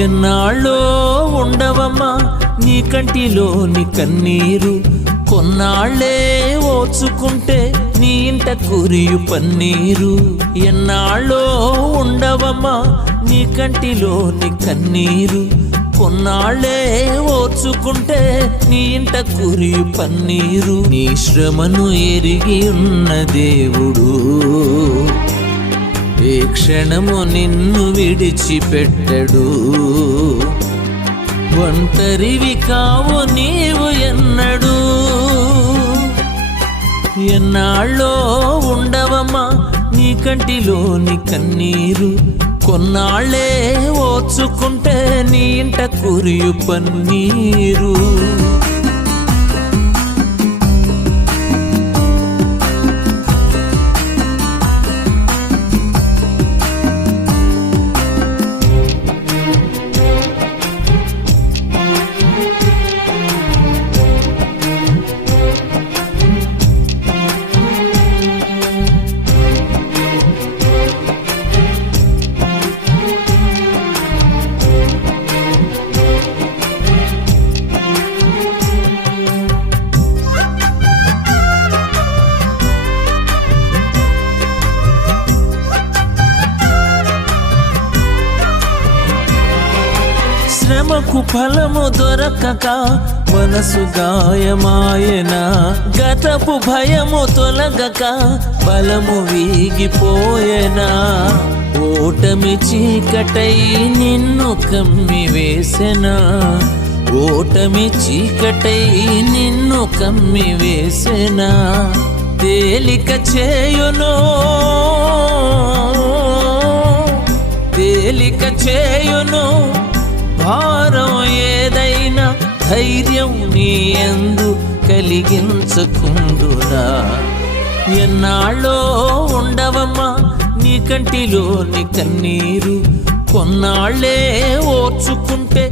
ఎన్నాళ్ళో ఉండవమ్మా నీ కంటిలోని కన్నీరు, కొన్నాళ్ళే ఓచుకుంటే నీ ఇంట కురియు పన్నీరు. ఎన్నాళ్ళో ఉండవమ్మా నీ కంటిలోని కన్నీరు, కొన్నాళ్ళే ఓచుకుంటే నీ ఇంట కురియు పన్నీరు. నీ శ్రమను ఎరిగి ఉన్న దేవుడు ఏ క్షణము నిన్ను విడిచిపెట్టడు. ఒంటరివి కావు నీవు ఎన్నడు. ఎన్నాళ్ళో ఉండవమ్మా నీ కంటిలోని కన్నీరు, కొన్నాళ్ళే ఓచుకుంటే నీ ఇంట కురియు పన్నీరు. శ్రమకు ఫలము దొరకక మనసు గాయమాయన, గతపు భయము తొలగక బలము వీగిపోయేనా. ఓటమి చీకటై నిన్ను కమ్మి వేసెనా, ఓటమి చీకటై నిన్ను కమ్మి వేసెనా. తేలిక చేయును, తేలిక చేయును భారం ఏదైనా, ధైర్యం నీ యందు కలిగించకుండునా. ఎన్నాళ్ళో ఉండవమ్మా నీ కంటిలోని కన్నీరు, కొన్నాళ్ళే ఓర్చుకుంటే